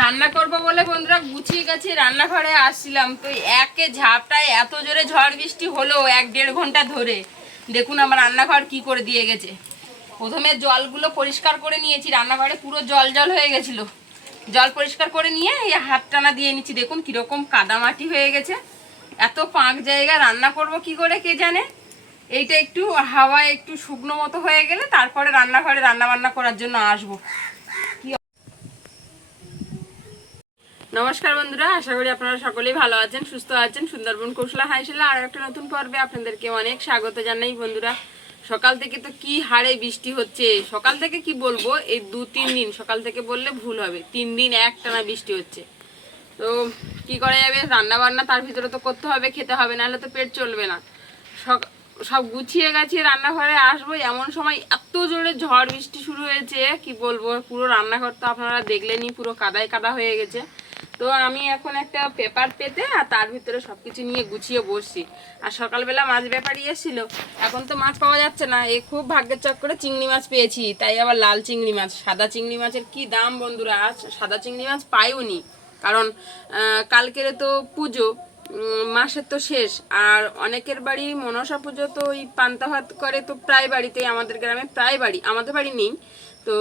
রান্না করবো বলে বন্ধুরা গুছিয়ে গেছি, রান্নাঘরে আসছিলাম তো একে ঝাপটায় এত জোরে ঝড় বৃষ্টি হলো 1-1.5 ঘন্টা ধরে। দেখুন আমার রান্নাঘর কি করে দিয়ে গেছে। প্রথমে জলগুলো পরিষ্কার করে নিয়েছি, রান্নাঘরে পুরো জল জল হয়ে গেছিল। জল পরিষ্কার করে নিয়ে এই হাত টানা দিয়ে নিচ্ছি, দেখুন কিরকম কাদামাটি হয়ে গেছে। এত পাঁক জায়গা রান্না করব কি করে কে জানে। এইটা একটু হাওয়া একটু শুকনো মতো হয়ে গেলে তারপরে রান্নাঘরে রান্না বান্না করার জন্য আসবো। নমস্কার বন্ধুরা, আশা করি আপনারা সকলেই ভালো আছেন, সুস্থ আছেন। সুন্দরবন কৌশলা হাইশালা আর একটা নতুন পর্বে আপনাদেরকে অনেক স্বাগত জানাই। বন্ধুরা সকাল থেকে তো কি হারে বৃষ্টি হচ্ছে, সকাল থেকে কি বলবো, এই 2-3 দিন, সকাল থেকে বললে ভুল হবে, 3 দিন একটানা বৃষ্টি হচ্ছে। তো কি করা যাবে, রান্না বান্না তার ভিতরে তো করতে হবে, খেতে হবে, নাহলে তো পেট চলবে না। সব গুছিয়ে গাছিয়ে রান্নাঘরে আসবো, এমন সময় এত জোরে ঝড় বৃষ্টি শুরু হয়েছে কি বলবো। পুরো রান্নাঘর তো আপনারা দেখলেনই, পুরো কাদায় কাদা হয়ে গেছে। তো আমি এখন একটা পেপার পেতে আর তার ভিতরে সবকিছু নিয়ে গুছিয়ে বসছি। আর সকালবেলা মাছ ব্যাপারী এসেছিল, এখন তো মাছ পাওয়া যাচ্ছে না। এই খুব ভাগ্যের চক্করে চিংড়ি মাছ পেয়েছি, তাই আবার লাল চিংড়ি মাছ। সাদা চিংড়ি মাছের কি দাম বন্ধুরা, আজ সাদা চিংড়ি মাছ পাইওনি, কারণ কালকেরে তো পুজো, মাসের তো শেষ। আর অনেকের বাড়ি মনসা পুজো তো ওই পান্তা ভাত করে, তো প্রায় বাড়িতেই, আমাদের গ্রামে প্রায় বাড়ি, আমাদের বাড়ি নেই তো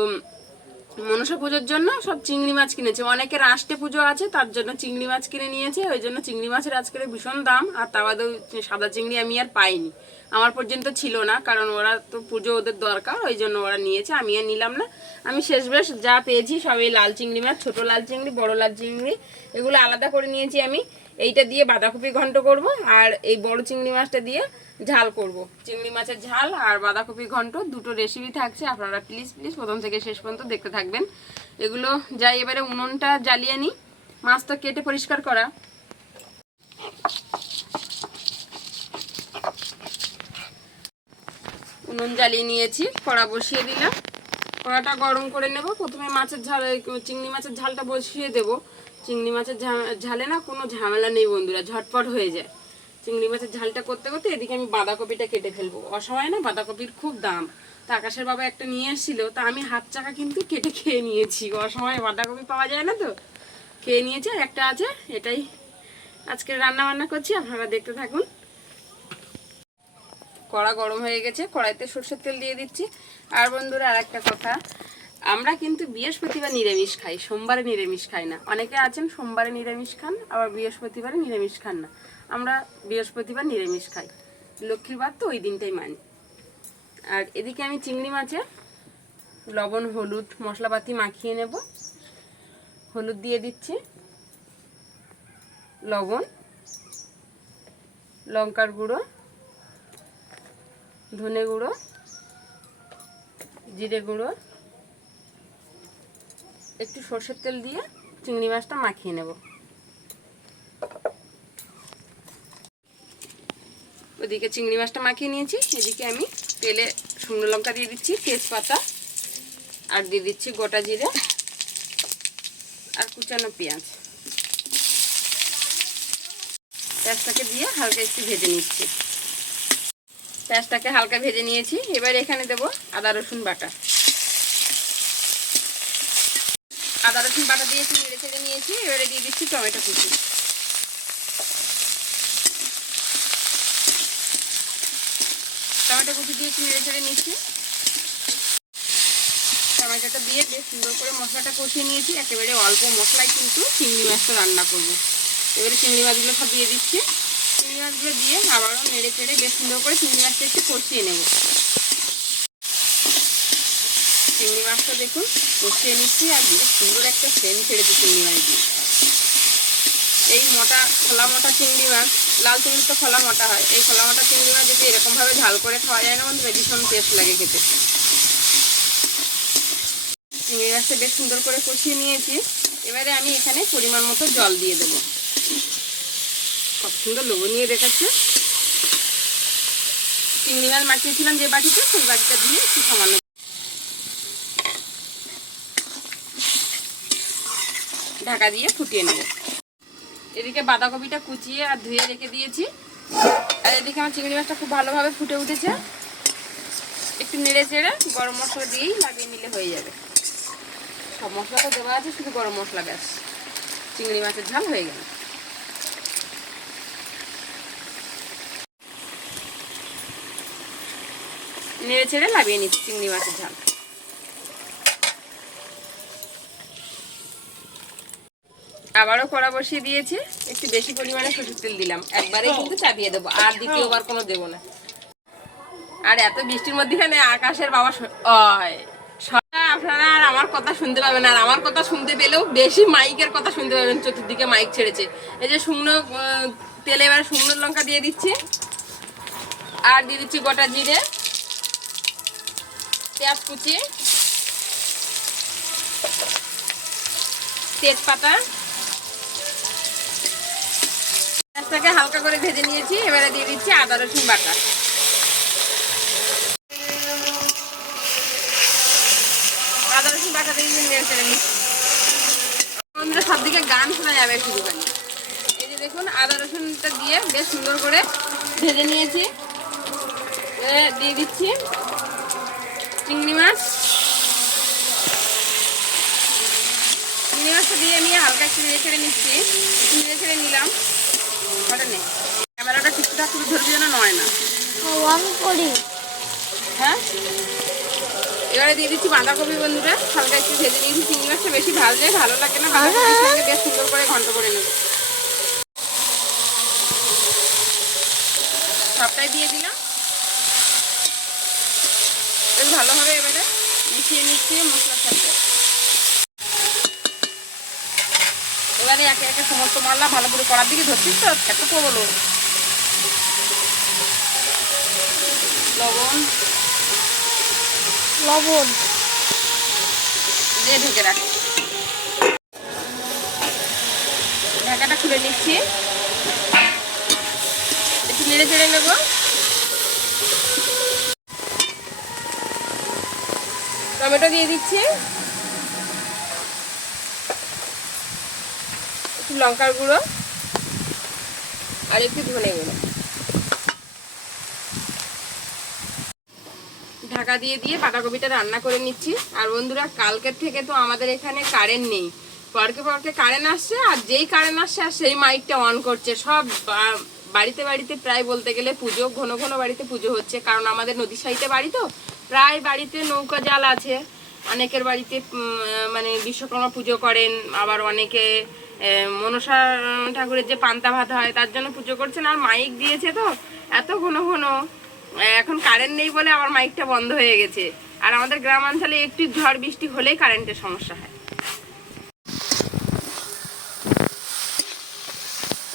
মনসা পুজোর জন্য সব চিংড়ি মাছ কিনেছে। অনেকের আষ্টে পুজো আছে, তার জন্য চিংড়ি মাছ কিনে নিয়েছে, ওই জন্য চিংড়ি মাছের আজকের ভীষণ দাম। আর তা বাদেও সাদা চিংড়ি আমি আর পাইনি, আমার পর্যন্ত ছিল না, কারণ ওরা তো পুজো ওদের দরকার, ওই জন্য ওরা নিয়েছে, আমি আর নিলাম না। আমি শেষ বেশ যা পেয়েছি সবই লাল চিংড়ি মাছ, ছোটো লাল চিংড়ি, বড় লাল চিংড়ি, এগুলো আলাদা করে নিয়েছি আমি। এইটা দিয়ে বাঁধাকপি ঘন্ট করব, আর এই বড় চিংড়ি মাছটা দিয়ে ঝাল করব। চিংড়ি মাছের ঝাল আর বাঁধাকপি ঘন্ট, দুটো রেসিপি থাকছে, আপনারা প্লিজ প্লিজ প্রথম থেকে শেষ পর্যন্ত দেখতে থাকবেন। এগুলো যাই, এবারে উনুনটা জ্বালিয়ে নিই। মাছ তো কেটে পরিষ্কার করা। উনুন জ্বালিয়ে নিয়েছি, কড়া বসিয়ে দিলাম। কড়াটা গরম করে নেব। প্রথমে মাছের ঝাল, চিংড়ি মাছের ঝালটা বসিয়ে দেব। চিংড়ি মাছের ঝালে না কোনো ঝামেলা নেই বন্ধুরা, ঝটপট হয়ে যায়। চিংড়ি মাছের ঝালটা করতে করতে এদিকে আমি বাঁধাকপিটা কেটে ফেলবো। অসময়ে না বাঁধাকপির খুব দাম, তা আকাশের বাবা একটা নিয়ে এসেছিল, তা আমি হাত চাকা কিন্তু কেটে খেয়ে নিয়েছি। অসময়ে বাঁধাকপি পাওয়া যায় না, তো খেয়ে নিয়েছি। আর একটা আছে, এটাই আজকে রান্না বান্না করছি, আপনারা দেখতে থাকুন। কড়া গরম হয়ে গেছে, কড়াইতে সরষের তেল দিয়ে দিচ্ছি। আর বন্ধুরা আর একটা কথা, আমরা কিন্তু বৃহস্পতিবার নিরামিষ খাই, সোমবারে নিরামিষ খাই না। অনেকে আছেন সোমবারে নিরামিষ খান, আবার বৃহস্পতিবারে নিরামিষ খান না। আমরা বৃহস্পতিবার নিরামিষ খাই, লক্ষ্মীর বার তো ওই দিনটাই মানি। আর এদিকে আমি চিংড়ি মাছে লবণ হলুদ মশলাপাতি মাখিয়ে নেব। হলুদ দিয়ে দিচ্ছি, লবণ, লঙ্কার গুঁড়ো, ধনে গুঁড়ো, জিরে গুঁড়ো, একটু সরষের তেল দিয়ে চিংড়ি মাছটা মাখিয়ে নেব। ওদিকে চিংড়ি মাছটা মাখিয়ে নিয়েছি, এদিকে আমি তেলে শুকনো লঙ্কা দিয়ে দিচ্ছি, তেজপাতা, আর দিয়ে দিচ্ছি গোটা জিরে আর কুচানো পেঁয়াজ। পেঁয়াজটাকে দিয়ে হালকা একটু ভেজে নিচ্ছি। পেঁয়াজটাকে হালকা ভেজে নিয়েছি, এবার এখানে দেব আদা রসুন বাটা। আদা রসুন বাটা দিয়েছি, নেড়ে চেড়ে নিয়েছি। এবারে দিয়ে দিচ্ছি টমেটো কুচি। টমেটো কুচি দিয়েছি, নেড়ে চেড়ে নিচ্ছি। টমেটোটা দিয়ে বেশ সুন্দর করে মশলাটা কষিয়ে নিয়েছি। একেবারে অল্প মশলায় কিন্তু চিংড়ি মাছটা রান্না করব। এবারে চিংড়ি মাছগুলো সব দিয়ে দিচ্ছি। চিংড়ি মাছগুলো দিয়ে আবারও নেড়ে চেড়ে বেশ সুন্দর করে চিংড়ি মাছটা একটু কষিয়ে নেব। চিংড়ি মাছটা দেখুন কষিয়ে নিচ্ছি, আর বেশ সুন্দর একটা সেন্ট ছেড়েছি চিংড়ি মাছ দিয়ে। এই মোটা খোলা মোটা চিংড়ি মাছ, লাল চিংড়ি তো খোলা মোটা হয়, এই খোলা মোটা চিংড়ি মাছ যদি এরকমভাবে ঝাল করে খাওয়া যায় না বন্ধুরা, ভীষণ টেস্ট লাগে খেতে। চিংড়ি মাছটা বেশ সুন্দর করে কষিয়ে নিয়েছি। এবারে আমি এখানে পরিমাণ মতো জল দিয়ে দেবো। খুব সুন্দর লবণীয় দেখাচ্ছে। চিংড়ি মাছ মাখিয়েছিলাম যে বাটিতে, সেই বাটিটা দিয়ে একটু সামান্য ঢাকা দিয়ে ফুটিয়ে নেব। এদিকে বাঁধাকপিটা কুচিয়ে আর ধুয়ে রেখে দিয়েছি, আর এদিকে আমার চিংড়ি মাছটা খুব ভালোভাবে ফুটে উঠেছে। একটু নেড়ে চেড়ে গরম মশলা দিয়েই লাগিয়ে নিলে হয়ে যাবে। সব মশলা তো দেওয়া আছে, শুধু গরম মশলা ব্যাস। চিংড়ি মাছের ঝাল হয়ে গেল। নেড়ে ছেড়ে নামিয়ে নিচ্ছি চিংড়ি মাছের ঝাল। আবারও কড়া বসিয়ে দিয়েছি, একটু বেশি পরিমাণে সরষের তেল দিলাম, একবারে কিন্তু চাপিয়ে দেবো, আর দ্বিতীয়বার কোনো দেবো না। আর এত বৃষ্টির মধ্যেখানে আকাশের বাবা আপনারা আর আমার কথা শুনতে পাবেন, আর আমার কথা শুনতে পেলেও বেশি মাইকের কথা শুনতে পাবেন, চতুর্দিকে মাইক ছেড়েছে। এই যে শুকনো তেলে এবার শুকনো লঙ্কা দিয়ে দিচ্ছি, আর দিয়ে দিচ্ছি গোটা জিরে, পেঁয়াজ কুচি, তেজপাতা। পেঁয়াজটাকে হালকা করে ভেজে নিয়েছি, এবারে দিয়ে দিচ্ছি আদা রসুন বাটা। আদা রসুন বাটা দিয়ে নেড়ে চেড়ে নিচ্ছি। সব দিকে গান শোনা যাবে শুধু খালি। এই যে দেখুন আদা রসুনটা দিয়ে বেশ সুন্দর করে ভেজে নিয়েছি। দিয়ে দিচ্ছি চিংড়ি মাছ। চিংড়ি মাছটা দিয়ে নিয়ে হালকা একটু নেড়ে ছেড়ে নিচ্ছি। নেড়ে ছেড়ে নিলাম। ওটা নেই, ক্যামেরাটা ঠিকঠাক করে ধরবি যেন নয় না। হ্যাঁ, এবারে দিয়ে দিচ্ছি বাঁধাকপি। বন্ধুরা হালকা একটু ভেজে নিয়েছি। চিংড়ি মাছটা বেশি ভাজলে ভালো লাগে না, বাঁধাকপির সঙ্গে বেশ সুন্দর করে ঘন্ট করে নেব। সবটাই দিয়ে দিলাম, বেশ ভালোভাবে এবারে মিশিয়ে নিচ্ছি মশলার সাথে। এবারে একে একে সমস্ত মশলা ভালো করে কড়ার দিকে ধরছিস তো, এত করবো। লবণ দিয়ে ঢেকে রাখি। ঢাকাটা খুলে নিচ্ছি, একটু নেড়ে চেড়ে নেব। টমেটো দিয়ে দিচ্ছি, একটু লঙ্কার গুঁড়ো আর একটু ধনে গুঁড়ো। ঢাকা দিয়ে দিয়ে বাঁধাকপিটা রান্না করে নিচ্ছি। আর বন্ধুরা কালকের থেকে তো আমাদের এখানে কারেন্ট নেই, পরকে পরকে কারেন্ট আসছে, আর যেই কারেন্ট আসছে আর সেই মাইকটা অন করছে। সব বাড়িতে বাড়িতে প্রায় বলতে গেলে পুজো, ঘন ঘন বাড়িতে পুজো হচ্ছে, কারণ আমাদের নদীর সাইডে বাড়ি তো প্রায় বাড়িতে নৌকা জাল আছে। অনেকের বাড়িতে মানে বিশ্বকর্মা পুজো করেন, আবার অনেকে মনসা ঠাকুরের যে পান্তা ভাত হয় তার জন্য পুজো করছেন। আর মাইক দিয়েছে তো এত ঘন ঘন, এখন কারেন্ট নেই বলে আবার মাইকটা বন্ধ হয়ে গেছে। আর আমাদের গ্রামাঞ্চলে একটু ঝড় বৃষ্টি হলেই কারেন্টের সমস্যা হয়।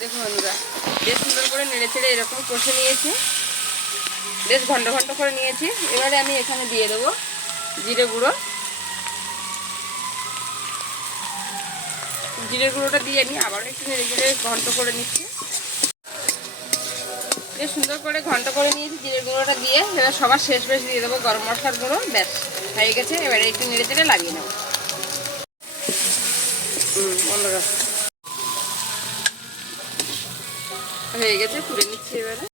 দেখুন বন্ধুরা বেশ সুন্দর করে নেড়ে ছেড়ে এরকম কষে নিয়েছি, বেশ ঘন্ট ঘন্ট করে নিয়েছি। এবারে আমি এখানে দিয়ে দেবো জিরে গুঁড়ো। জিরে গুঁড়োটা দিয়ে আমি আবার একটু নেড়ে চেড়ে ঘন্ট করে নিচ্ছি। বেশ সুন্দর করে ঘন্ট করে নিয়েছি জিরে গুঁড়োটা দিয়ে। এবার সবার শেষ বেশ দিয়ে দেবো গরম মশলার গুঁড়ো। ব্যাস হয়ে গেছে, এবারে একটু নেড়ে চেড়ে লাগিয়ে নেবো। হয়ে গেছে, তুলে নিচ্ছি। এবারে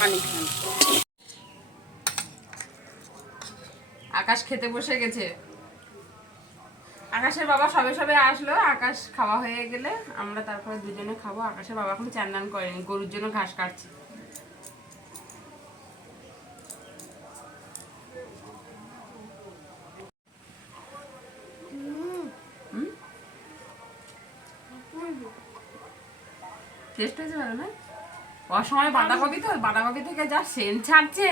পানি খান। আকাশ খেতে বসে গেছে। আকাশের বাবা সবে সবে আসলো, আকাশ খাওয়া হয়ে গেলে আমরা তারপরে দুজনে খাবো। আকাশের বাবা এখন চান টান করেনি, গরুর জন্য ঘাস কাটছে। টেস্ট হয়েছে ভালো না? অসময় বাঁধাকপি তো, বাঁধাকপি থেকে যা সেন্ট ছাড়ছে,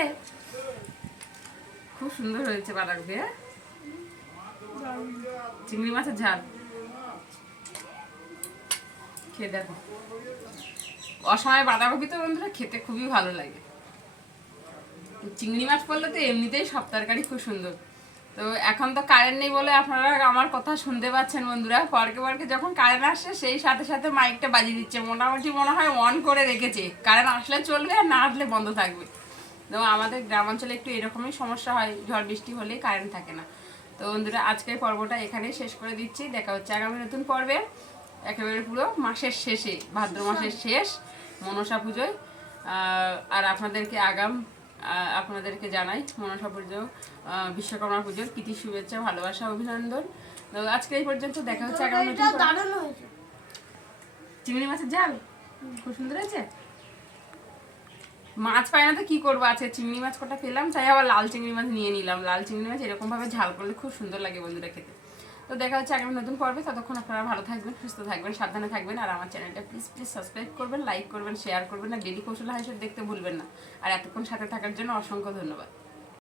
খুব সুন্দর হয়েছে বাঁধাকপি। হ্যাঁ, চিংড়ি মাছের ঝাল খেয়ে দেখো। অসময় বাঁধাকপি তো বন্ধুরা খেতে খুবই ভালো লাগে। চিংড়ি মাছ পড়লে তো এমনিতেই সব তরকারি খুব সুন্দর। তো এখন তো কারেন্ট নেই বলে আপনারা আমার কথা শুনতে পাচ্ছেন বন্ধুরা। পরকে পরকে যখন কারেন্ট আসছে সেই সাথে সাথে মাইকটা বাজিয়ে দিচ্ছে। মোটামুটি মনে হয় অন করে রেখেছে, কারেন্ট আসলে চলবে আর না আসলে বন্ধ থাকবে। তো আমাদের গ্রামাঞ্চলে একটু এরকমই সমস্যা হয়, ঝড় বৃষ্টি হলেই কারেন্ট থাকে না। তো বন্ধুরা আজকের পর্বটা এখানেই শেষ করে দিচ্ছি। দেখা হচ্ছে আগামী নতুন পর্বে, একেবারে পুরো মাসের শেষে, ভাদ্র মাসের শেষ মনসা পুজোয়। আর আপনাদেরকে আপনাদেরকে জানাই মনসা পুজো, বিশ্বকর্মা পুজোর প্রীতি শুভেচ্ছা, ভালোবাসা, অভিনন্দন। তো আজকে এই পর্যন্ত, দেখা হচ্ছে আগামী নতুন পর্বে। চিংড়ি মাছের ঝাল খুব সুন্দর হয়েছে। মাছ পাই না তো কি করবো, আজকে চিংড়ি মাছ কটা পেলাম, তাই আবার লাল চিংড়ি মাছ নিয়ে নিলাম। লাল চিংড়ি মাছ এরকম ভাবে ঝাল করলে খুব সুন্দর লাগে বন্ধুরা খেতে। তো দেখা হচ্ছে আগামী নতুন পর্বে, ততক্ষণ আপনারা ভালো থাকবেন, সুস্থ থাকবেন, সাবধানে থাকবেন। আর আমার চ্যানেলটা প্লিজ প্লিজ সাবস্ক্রাইব করবেন, লাইক করবেন, শেয়ার করবেন, আর ডেলি কৌশল হাইসের দেখতে ভুলবেন না। আর এতক্ষণ সাথে থাকার জন্য অসংখ্য ধন্যবাদ।